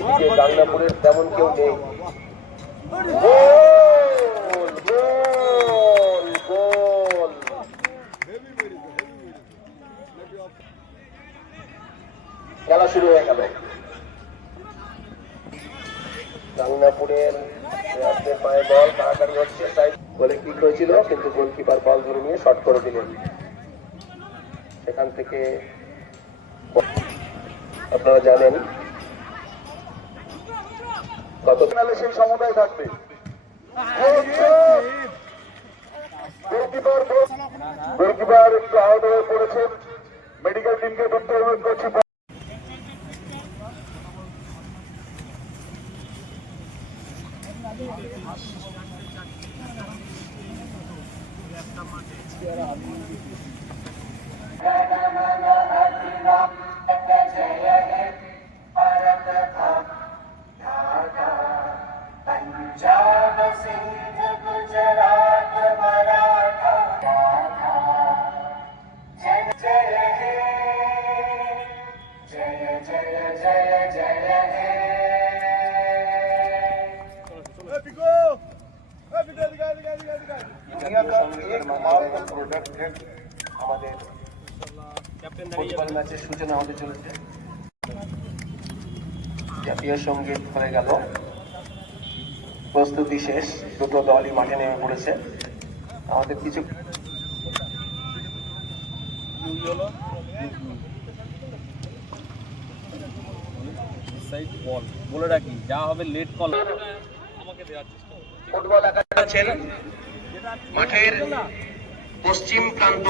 এদিকে গাংনাপুরের তেমন কেউ নেই। খেলা শুরু হয়ে গেল। গাংনাপুরের পায়ে বল কাড়াকাড়ি হচ্ছে, তাই বলে কিক হয়েছিল, কিন্তু গোলকিপার বল ধরে নিয়ে শট করে দিলেন। সেখান থেকে আপনারা জানেন কত সেই সমুদায় থাকবে। গোলকিপার একটু আহত হয়ে পড়েছে, মেডিকেল টিমকে ধরতে অনুরোধ করছি। पंजाब सिंध गुजरात मराठा जय जय हे, जय जय जय जय हे। আমাদের ফুটবল ম্যাচের সূচনা হতে চলেছে। জাতীয় সঙ্গীত হয়ে গেল, প্রস্তুতি শেষ, দুটো দলই মাঠে নেমে পড়েছে। আমাদের কিছু বলে রাখি, যা হবে লেট কল ফুটবল একাডেমি আছেন মাঠের পশ্চিম প্রান্ত।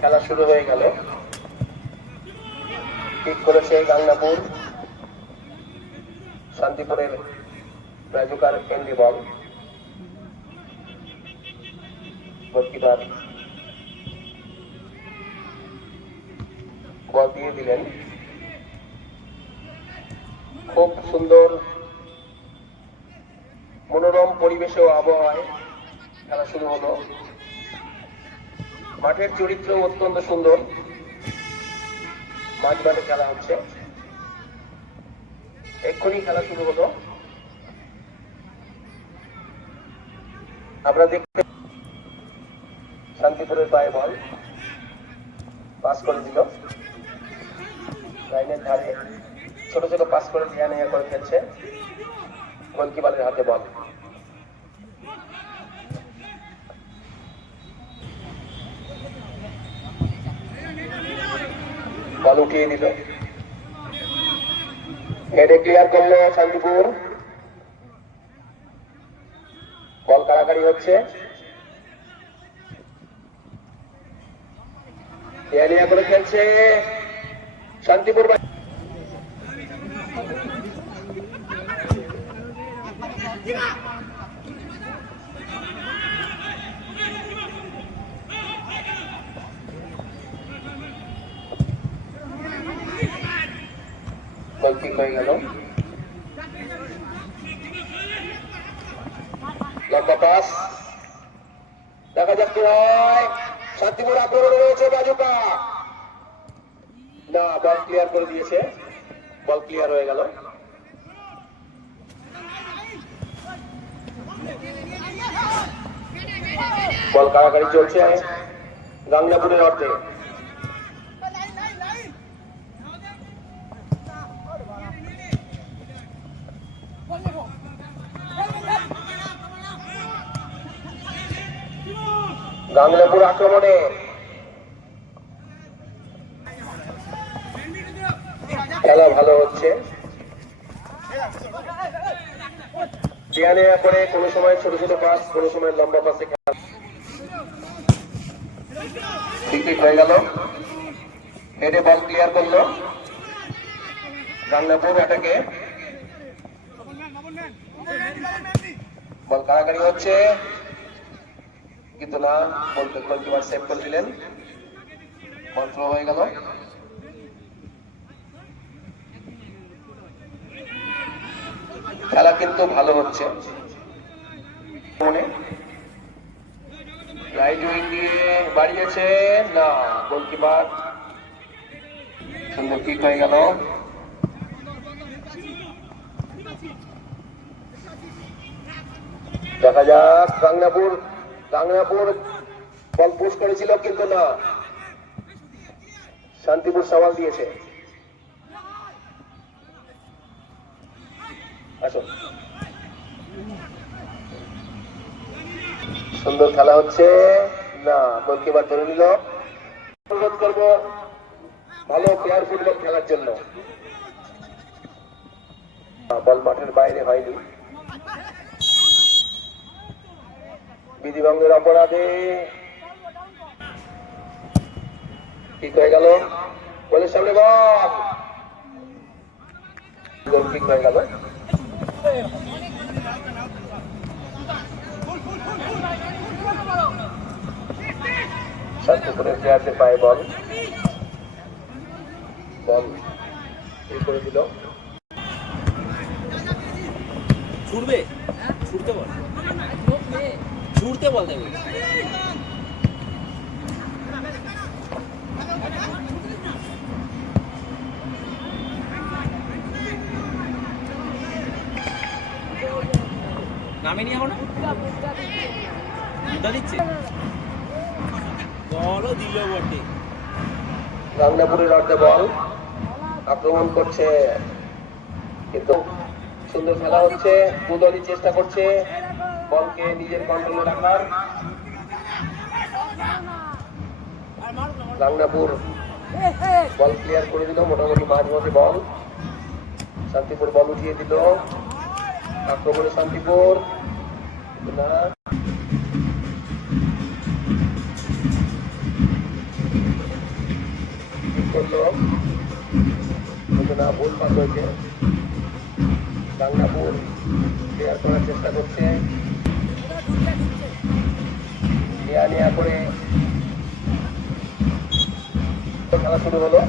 খেলা শুরু হয়ে গেল। ঠিক করেছে গাংনাপুর, শান্তিপুরের রাজুকার এন্ডি বল, গোলকিপার বল দিয়ে দিলেন। খুব সুন্দর মনোরম পরিবেশে ও আবহাওয়ায় খেলা শুরু হলো। মাঠের চরিত্র অত্যন্ত সুন্দর, মাঝ মাঠে খেলা হচ্ছে। এক্ষুনি খেলা শুরু হলো। আমরা দেখতে শান্তিপুরের পায়ে বল পাস করে দিল, লাইনের ধারে ছোট ছোট পাস করে লিয়া নেয়া করে খেলছে। গোলকিপারের হাতে বল, বল উঠিয়ে দিল, হেডে ক্লিয়ার করলো শান্তিপুর। বল কাড়াকাড়ি হচ্ছে, লিয়া নেয়া করে খেলছে শান্তিপুর। গোল কিক হয়ে গেল। লম্বা পাস, দেখা যাক কি হয়। শান্তিপুর আক্রমণে রয়েছে বাজুকা, না, বল ক্লিয়ার করে দিয়েছে, বল ক্লিয়ার হয়ে গেল। বল কাড়াকাড়ি চলছে গাংনাপুরের অর্ধে। গাংনাপুর আক্রমণে, খেলা ভালো হচ্ছে। দেয়া করে কোনো সময় ছোট ছোট পাস, কোনো সময় লম্বা পাসে খেলা ঠিক হয়ে গেল। হেডে বল ক্লিয়ার করলো গাংনাপুর এটাকে। বল কাড়াকাড়ি হচ্ছে, কিন্তু না, গোলকিপার সেভ করে দিলেন, বল থ্রো হয়ে গেল। খেলা কিন্তু ভালো হচ্ছে। উইং দিয়ে বাড়িয়েছে, না, গোলকিপার সুন্দর কিক হয়ে গেল। দেখা যাক, গাংনাপুর বল পুশ করেছিল কিন্তু না, শান্তিপুর সামাল দিয়েছে। আসুন, সুন্দর খেলা হচ্ছে, না, গোলকিপার ধরে নিল। অনুরোধ করবো ভালো প্লেয়ার ফুটবল খেলার জন্য। বল মাঠের বাইরে হয়নি, বিধিভঙ্গের অপরাধে ঠিক হয়ে গেল। বলের সামনে বল, গোল কিক হয়ে গেল। শান্তিপুরের প্লেয়ারদের পায়ে বল করে দিল। ছুটবে, ছুটতে বল, ছুটতে বলতে হবে। নামে নিয়ে না দিচ্ছে, বলও দিল বটে। গাংনাপুরের অর্ধে বল আক্রমণ করছে, কিন্তু সুন্দর খেলা হচ্ছে। দুদলই চেষ্টা করছে বলকে নিজের কন্ট্রোলে রাখার। গাংনাপুর বল ক্লিয়ার করে দিল, মোটামুটি মাঝে বল। শান্তিপুর বল উঠিয়ে দিল, আক্রমণে শান্তিপুর, না, করলো কিন্তু না, ভুল পাস হয়েছে। গাংনাপুর ক্লিয়ার করার চেষ্টা করছে, নেয়া করে খেলা শুরু হলো।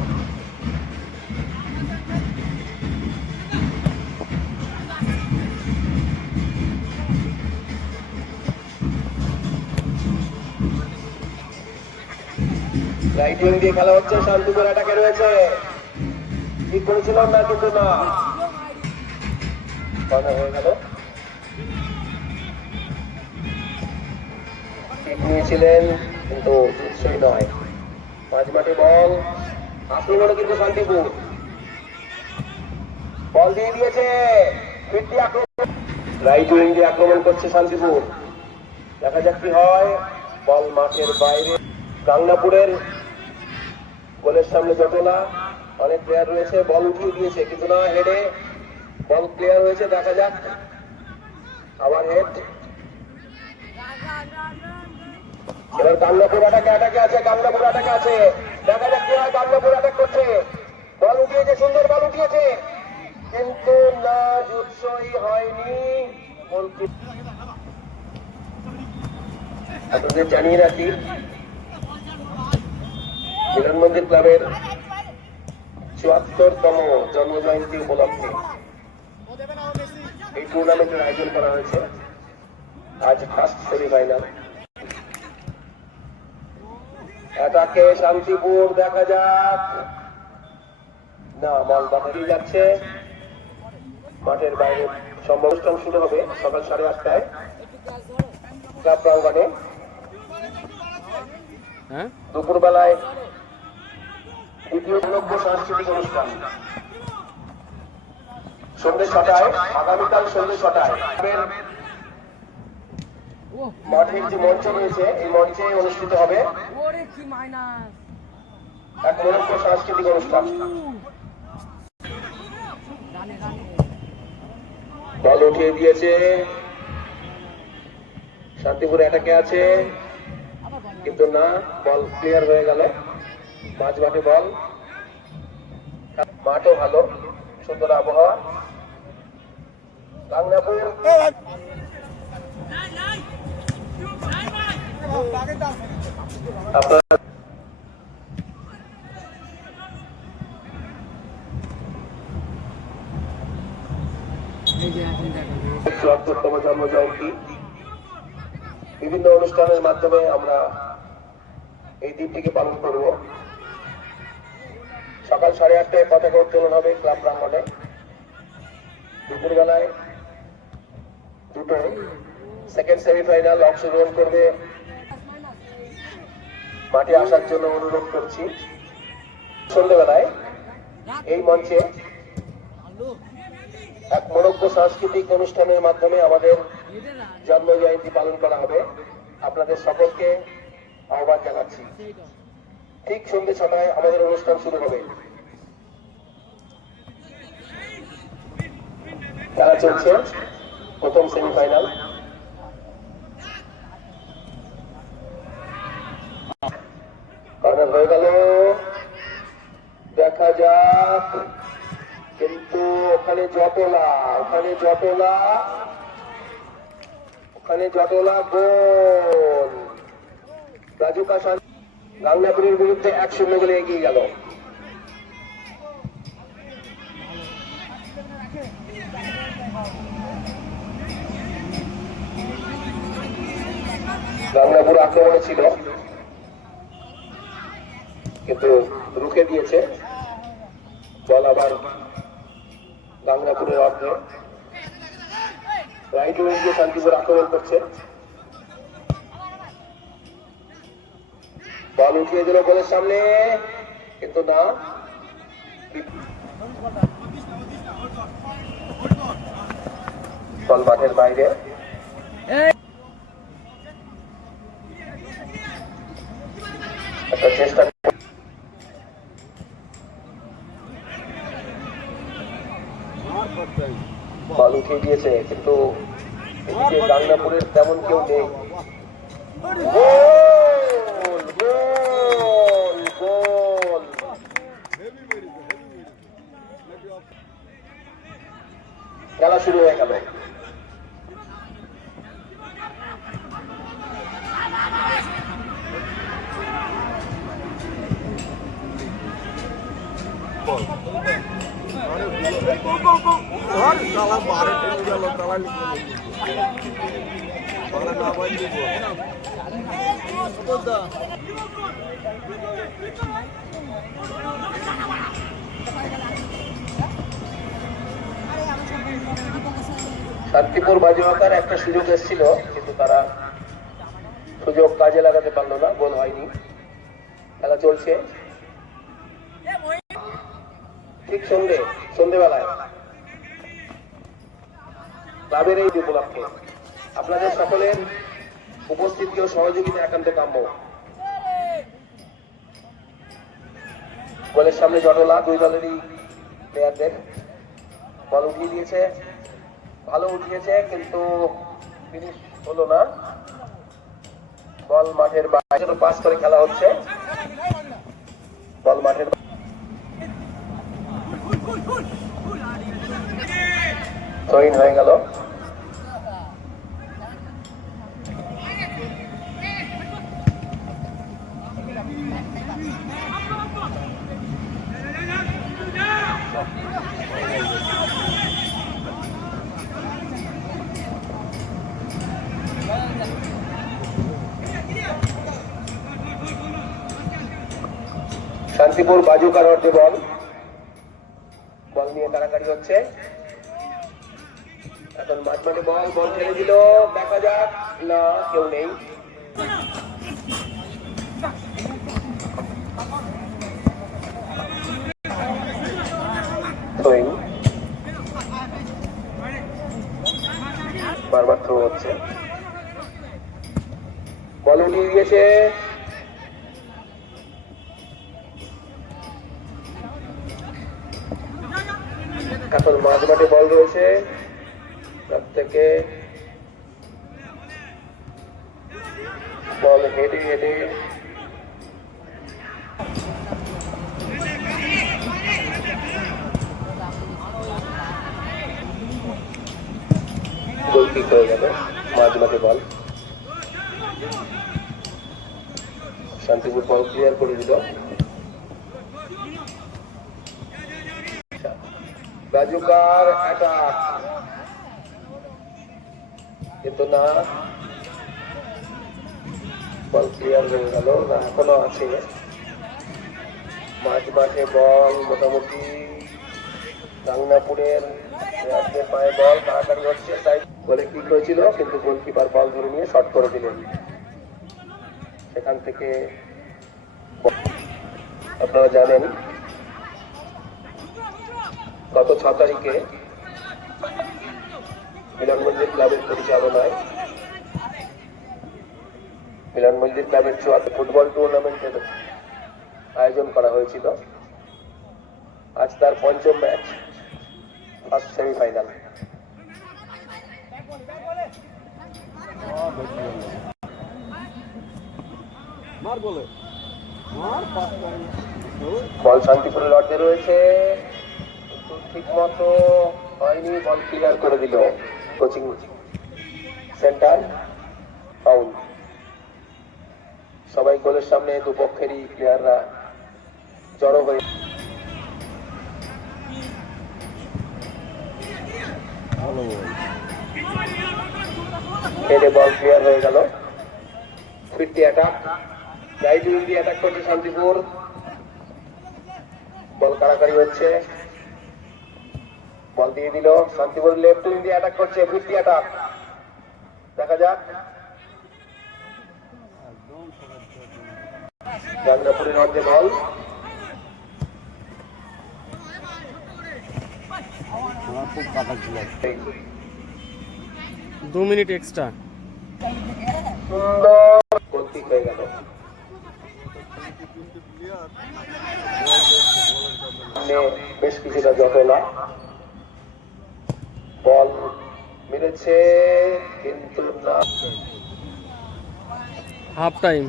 রাইট উইং দিয়ে খেলা হচ্ছে, শান্তিপুর অ্যাটাকে রয়েছে, ঠিক করেছিলাম না কিন্তু না, কর্নার হয়ে গেল। ঠিক নিয়েছিলেন কিন্তু জিতসই নয়। মাঝমাঠে বল, আক্রমণে কিন্তু শান্তিপুর বল দিয়ে দিয়েছে, ফিরতি আক্রমণ, রাইট উইং দিয়ে আক্রমণ করছে শান্তিপুর। দেখা যাক কি হয়। বল মাঠের বাইরে। গাংনাপুরের গোলের সামনে জটলা, অনেক প্লেয়ার রয়েছে, বল উঠিয়ে দিয়েছে কিন্তু না, হেডে বল ক্লিয়ার হয়েছে। দেখা যাক, আবার হেড। এবার গাংনাপুর অ্যাটাকে আছে, গাংনাপুর অ্যাটাকে আছে, দেখা যাক কি হয়। গাংনাপুর অ্যাটাক করছে, বল উঠিয়েছে, সুন্দর বল উঠিয়েছে কিন্তু না, জুৎসই হয়নি। আপনাদের জানিয়ে রাখি, মিলন মন্দির ক্লাবের ৭৪তম জন্মজয়ন্তী উপলক্ষে এই টুর্নামেন্টের আয়োজন করা হয়েছে। আজ ফার্স্ট সেমিফাইনাল। অ্যাটাকে শান্তিপুর, দেখা যাক, না, বল বাঁধিয়ে যাচ্ছে মাঠের বাইরে। অনুষ্ঠান শুরু হবে সকাল 8:30টায় ক্লাব প্রাঙ্গণে। দুপুরবেলায় দ্বিতীয় সাংস্কৃতিক অনুষ্ঠান সন্ধ্যে 6টায়, আগামীকাল সন্ধ্যে 6টায় মাঠের যে মঞ্চ রয়েছে এই মঞ্চে অনুষ্ঠিত হবে এক মনোজ্ঞ সাংস্কৃতিক অনুষ্ঠান। বল উঠিয়ে দিয়েছে, শান্তিপুর অ্যাটাকে আছে কিন্তু না, বল ক্লিয়ার হয়ে গেল। মাঝ মাঠে বল, মাঠও ভালো, সুন্দর আবহাওয়া। গাংনাপুর আপনার ৭৪তম জন্মজয়ন্তী বিভিন্ন অনুষ্ঠানের মাধ্যমে আমরা এই দিনটিকে পালন করব। সকাল 8:30টায় পতাকা উত্তোলন হবে ক্লাব প্রাঙ্গণে। দুপুরবেলায় দুটো সেকেন্ড সেমিফাইনাল অংশগ্রহণ করবে। মাঠে আসার জন্য অনুরোধ করছি। সন্ধ্যেবেলায় এই মঞ্চে এক মনোজ্ঞ সাংস্কৃতিক অনুষ্ঠানের মাধ্যমে আমাদের জন্ম জয়ন্তী পালন করা হবে। আপনাদের সকলকে আহ্বান জানাচ্ছি। ঠিক সন্ধ্যে 6টায় আমাদের অনুষ্ঠান শুরু হবে। খেলা চলছে, প্রথম সেমিফাইনাল। কর্নার হয়ে গেল, দেখা যাক, কিন্তু ওখানে জটলা গোল। রাজু কাসান গাংনাপুরের বিরুদ্ধে 1-0 গোলে এগিয়ে গেল। গাংনাপুর আক্রমণে ছিল কিন্তু রুখে দিয়েছে বল। আবার গাংনাপুরের অর্ধে রাইট উইং দিয়ে শান্তিপুর আক্রমণ করছে। বল উঠিয়ে দিল গোলের সামনে, কিন্তু না, বল মাঠের বাইরে। একটা চেষ্টা, বল উঠিয়ে দিয়েছে কিন্তু এদিকে গাংনাপুরের তেমন কেউ নেই। খেলা শুরু হয়ে গেল। শান্তিপুর বাজিমাতার একটা সুযোগ এসেছিল, কিন্তু তারা সুযোগ কাজে লাগাতে পারলো না, গোল হয়নি। খেলা চলছে ঠিক সন্ধ্যেবেলায় ক্লাবের এই উপলক্ষে আপনাদের সকলের উপস্থিতি ও সহযোগিতা একান্ত কাম্য। গোলের সামনে জটলা, দুই দলেরই প্লেয়ারদের। বল উঠিয়ে দিয়েছে, ভালো উঠিয়েছে, কিন্তু ফিনিশ হলো না। বল মাঠের বাইরে পাস করে খেলা হচ্ছে। বল মাঠের থ্রোইন হয়ে গেল। শান্তিপুর বাজুকার অর্ধে বল নিয়ে কারাকারি হচ্ছে। এখন মাঝমাঠে বল ছেড়ে দিল, দেখা যাক, না, কেউ নেই। বারবার থ্রো হচ্ছে, বল উঠিয়ে দিয়েছে। এখন মাঝমাঠে বল রয়েছে, তার থেকে বল হেঁটে গোল কিক হয়ে গেল। মাঝমাঠে বল, শান্তিপুর বল ক্লিয়ার করে দিল। রাজুকার অ্যাটাক, কিন্তু না, বল ক্লিয়ার হয়ে গেল না এখনো আছে মাঝ মাঠে বল মোটামুটি গাংনাপুরের পায়ে বল কাড়াকাড়ি হচ্ছে তাই বলে কিক হয়েছিল কিন্তু গোলকিপার বল ধরে নিয়ে শট করে দিলেন সেখান থেকে আপনারা জানেন গত 6 তারিখে মিলন মন্দির ক্লাবের পরিচালনায় মিলন মন্দির ক্লাবের ফুটবল টুর্নামেন্টের আয়োজন করা হয়েছিল আজ তার 5ম ম্যাচ ফার্স্ট সেমিফাইনাল বল শান্তিপুরের লড়তে রয়েছে কিন্তু ঠিক মতো হয়নি বল ক্লিয়ার করে দিল কোচিং সেন্টার ফাউল সবাই গোলের সামনে দুপক্ষেরই প্লেয়াররা জড়ো হয়ে হেডে বল ক্লিয়ার হয়ে গেল ফিরতি অ্যাটাক রাইট উইং দিয়ে অ্যাটাক করছে শান্তিপুর বল কাড়াকাড়ি হচ্ছে বল দিয়ে দিল শান্তিপুর লেফট উইং দিয়ে অ্যাটাক করছে ফিরতি অ্যাটাক দেখা যাক গাংনাপুরের মধ্যে বল খুব কাটা ছিল 2 মিনিট এক্সট্রা সুন্দর গোল কিক হয়ে গেল বেশ কিছুটা জটলা বল মিলেছে কিন্তু না হাফ টাইম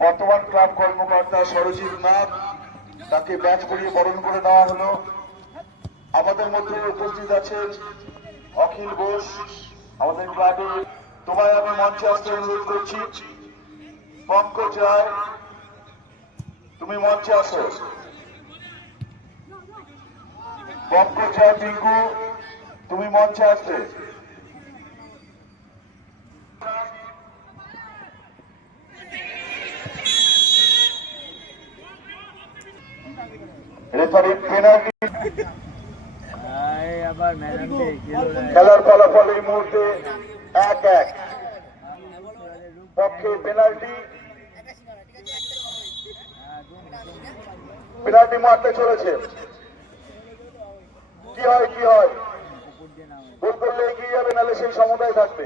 বর্তমান ক্লাব কর্মকর্তা সরজিৎ নাথ তাকে ব্যাচ পরিয়ে বরণ করে দেওয়া হলো আমাদের মধ্যে উপস্থিত আছেন অখিল বোস আমাদের ক্লাবে তোমায় আমি মঞ্চে আসতে অনুরোধ করছি পঙ্কজ রায় তুমি মঞ্চে আসো পঙ্কজ রায় টিঙ্কু তুমি মঞ্চে আসবে রেফারি পেনাল্টি খেলার ফলাফল এই মুহূর্তে 1-1 পক্ষে পেনাল্টি মারতে চলেছে কি হয় গোল করলে এগিয়ে যাবে নাহলে সেই সমতায় থাকবে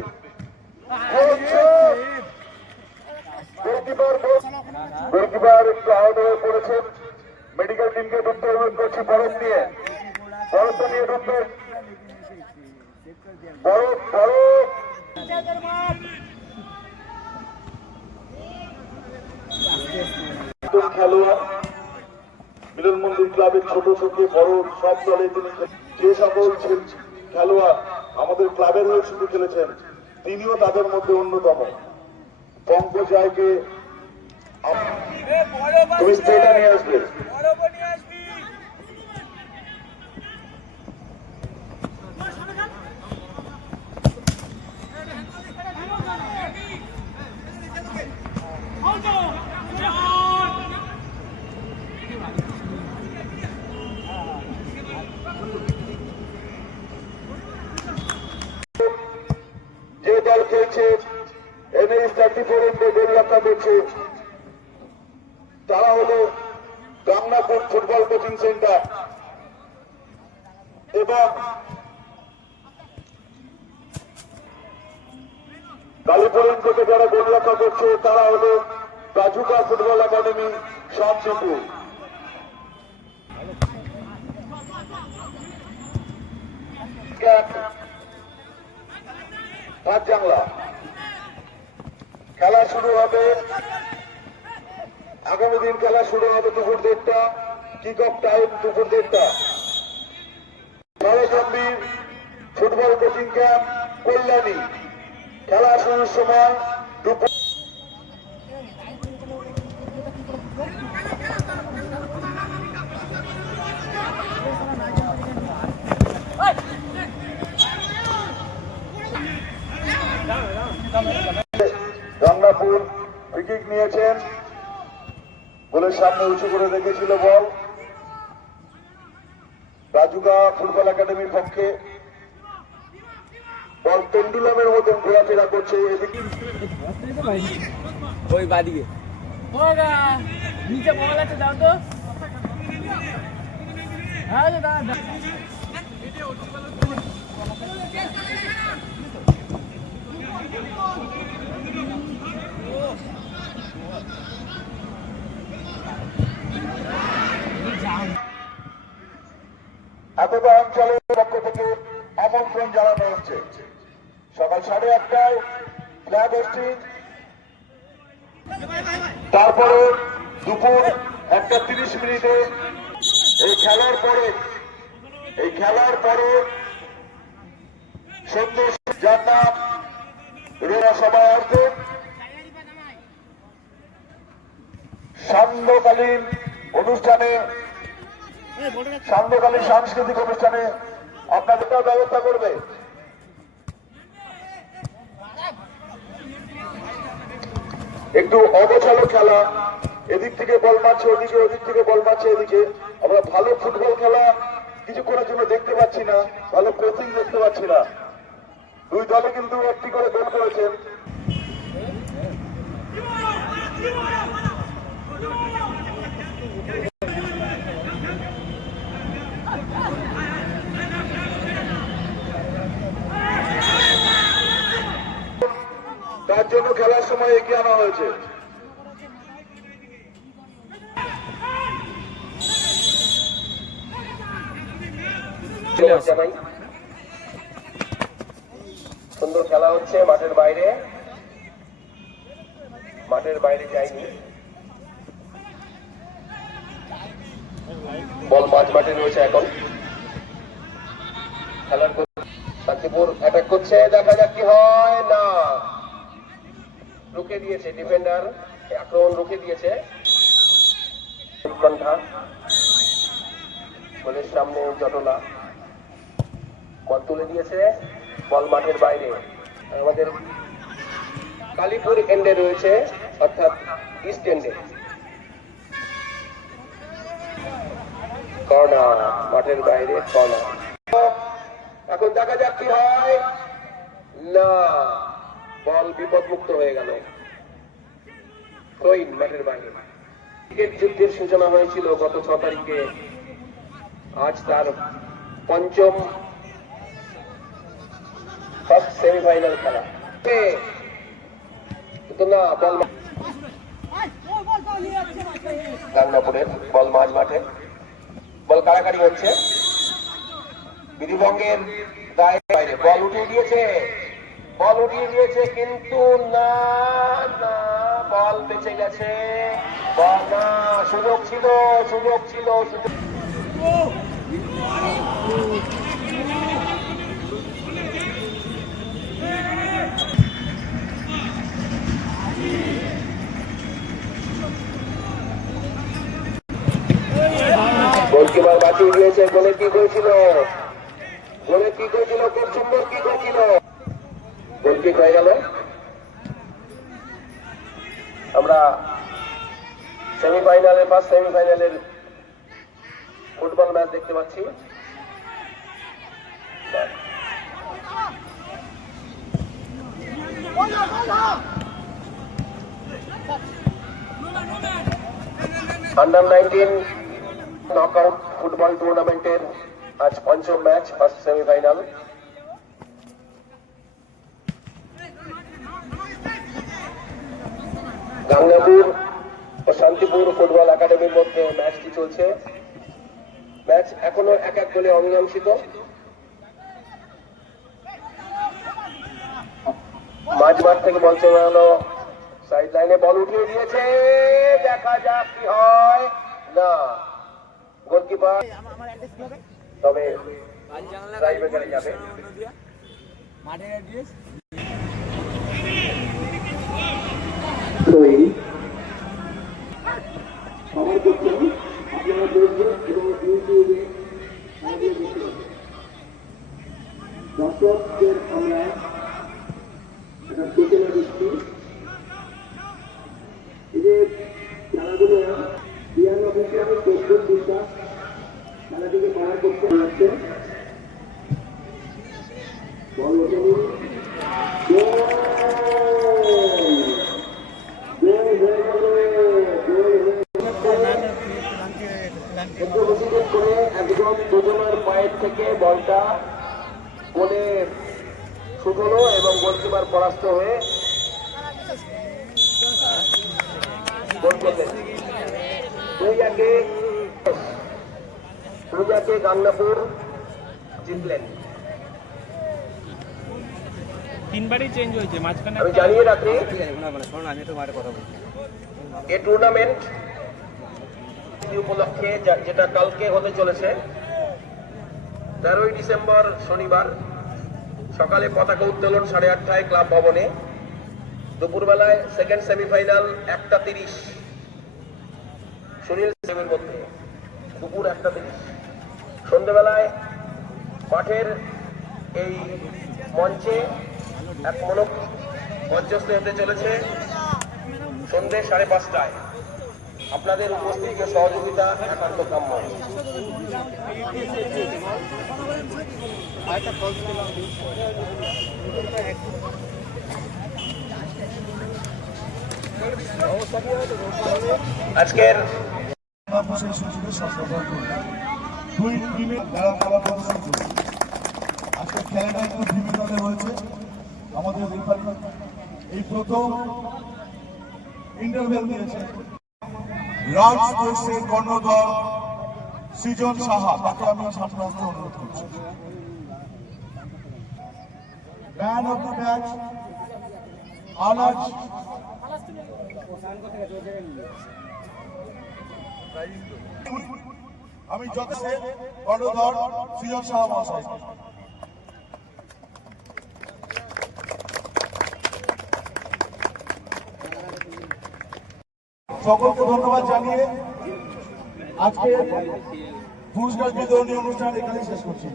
গোলকিপার একটু আহত হয়ে পড়েছেন মেডিকেল টিমকে ঢুকতে অনুরোধ করছি বরফ নিয়ে ঢুকবে বরফ খেলোয়াড় মিলন মন্দির ক্লাবের ছোট থেকে বড় সব দলে তিনি যে সকল খেলোয়াড় আমাদের ক্লাবের হয়ে শুধু খেলেছেন তিনিও তাদের মধ্যে অন্যতম পঙ্কজ রায়কে তুমি স্টেটে নিয়ে আসবে যে দল খেলছে NH34 গোল রক্ষা করছে তারা হলো গাংনাপুর ফুটবল কোচিং সেন্টার এবং কালীপুরন থেকে যারা গোল রক্ষা করছে তারা হলো কাজুকা ফুটবল একাডেমি শান্তিপুর ভাতজাংলা খেলা শুরু হবে আগামী দিন। খেলা শুরু হবে দুপুর 1:30, কিক অফ টাইম দুপুর 1:30। নরগম্ভীর ফুটবল কোচিং ক্যাম্প কল্যাণী, খেলা শুরুর সময় দুপুর। গঙ্গাপুর উইকেট নিয়েছেন, গোলের সামনে উঁচু করে রেখেছিল বল। রাজুকা ফুটবল একাডেমির পক্ষে বল পেন্ডুলামের মতন ঘোরাফেরা করছে। এদিকে ওই বাদিকে নিচে বল আছে, দাও তো। হ্যাঁ দাদা, এতটা অঞ্চলের পক্ষ থেকে আমন্ত্রণ জানানো হচ্ছে। সকাল 8:30টায় ফ্ল্যাগ হোস্টিং, তারপরে দুপুর 1:30 এই খেলার পরে সন্ধ্যে যার নাম রোয়া সভায় আসবেন। সান্ধ্যকালীন সাংস্কৃতিক অনুষ্ঠানে আপনাদের ব্যবস্থা করবে। একটু অগোছালো খেলা, এদিক থেকে বল মারছে ওদিকে, ওদিক থেকে বল মারছে এদিকে। আমরা ভালো ফুটবল খেলা কিছুক্ষণের জন্য দেখতে পাচ্ছি না, ভালো কোচিং দেখতে পাচ্ছি না। দুই দলে কিন্তু একটি করে গোল করেছেন। তার জন্য খেলার সময় এগিয়ে আনা হয়েছে। সুন্দর খেলা হচ্ছে মাঠের বাইরে যায়নি, বল মাঝ মাঠে রয়েছে এখন। খেলার শান্তিপুর অ্যাটাক করছে, দেখা যাক কি হয়। না, রুখে দিয়েছে ডিফেন্ডার, আক্রমণ রুখে দিয়েছে। উৎকণ্ঠা, গোলের সামনে জটলা, বল তুলে দিয়েছে, বল মাঠের বাইরে। আমাদের কালীপুর এন্ডে রয়েছে, অর্থাৎ ইস্ট এন্ডে। কর্নার, মাঠের বাইরে কর্নার। এখন দেখা যাক কি হয়। না, বল বিপদমুক্ত হয়ে গেল। থ্রোইন মাঠের বাইরে। ক্রিকেট যুদ্ধের সূচনা হয়েছিল গত 6 তারিখে, আজ তার পঞ্চম ফার্স্ট সেমিফাইনাল খেলা। না, বল গাংনাপুরের বল মাঝ মাঠে, বল কাড়াকাড়ি হচ্ছে। বিধিভঙ্গের গায়ে বাইরে বল উঠিয়ে দিয়েছে, কিন্তু না, বল বেঁচে গেছে। বল না, সুযোগ ছিল। গোলকিপার বাঁচিয়ে দিয়েছে। গোলে কি হয়েছিল? খুব সুন্দর কি হয়েছিল। গোল কিক হয়ে গেল। আমরা ফার্স্ট সেমিফাইনালের ফুটবল ম্যাচ দেখতে পাচ্ছি। আন্ডার-19 নকআউট ফুটবল টুর্নামেন্টের আজ পঞ্চম ম্যাচ, ফার্স্ট সেমিফাইনাল। গাংনাপুর ও শান্তিপুর ফুটবল একাডেমির মধ্যে ম্যাচটি চলছে। ম্যাচ এখনো এক এক গোলে অমীমাংসিত। মাঝমাঠ থেকে বল চলে গেল সাইড লাইনে, বল উঠিয়ে দিয়েছে, দেখা যাক কি হয়। না, গোলকিপার তবে টাইব্রেকারে যাবে। দর্শকদের আমরা একটা সূচনা দিচ্ছি, এই যে খেলাগুলো বিয়ান অফিসিয়াল প্রস্তুত বিশ্বাস খেলাটিকে কভার করতে হচ্ছে। বল ওঠেনি, করে একদম দুজনের পায়ের থেকে বলটা গোলে শুট হলো এবং গোলকিপার পরাস্ত হয়ে গোল করলেন। 2-1 গাংনাপুর জিতলেন। তিনবারই চেঞ্জ হয়েছে মাঝখানে। আমি জানিয়ে রাখি এই টুর্নামেন্ট উপলক্ষে যেটা কালকে হতে চলেছে 13ই ডিসেম্বর শনিবার সকালে পতাকা উত্তোলন 8:30টায় ক্লাব ভবনে, দুপুরবেলায় সেকেন্ড সেমিফাইনাল 1:30 সুনীল সেমের মধ্যে, দুপুর 1:30। সন্ধ্যেবেলায় মাঠের এই মঞ্চে এক মনোক মঞ্চস্থ হতে চলেছে সন্ধ্যে 5:30টায়। আপনাদের উপস্থিতি ও সহযোগিতা একান্ত কাম্য। আজকের দুই টিমের যারা খেলা প্রদর্শন করবে, আজকে খেলাটা একটু ভিন্নভাবে হয়েছে। আমাদের এই প্রথম ইন্টারভেল দিয়েছে রাজ স্পোর্টসের কর্ণধর সৃজন সাহা, তাকে আমি সামনে আসতে অনুরোধ করছি। ম্যান অফ দ্য ম্যাচ আনাজ আমি যথেষ্ট কর্ণধর সৃজন সাহা মহাশয়। সকলকে ধন্যবাদ জানিয়ে আজকে পুরস্কার বিতরণী অনুষ্ঠান এখানে শেষ করছি।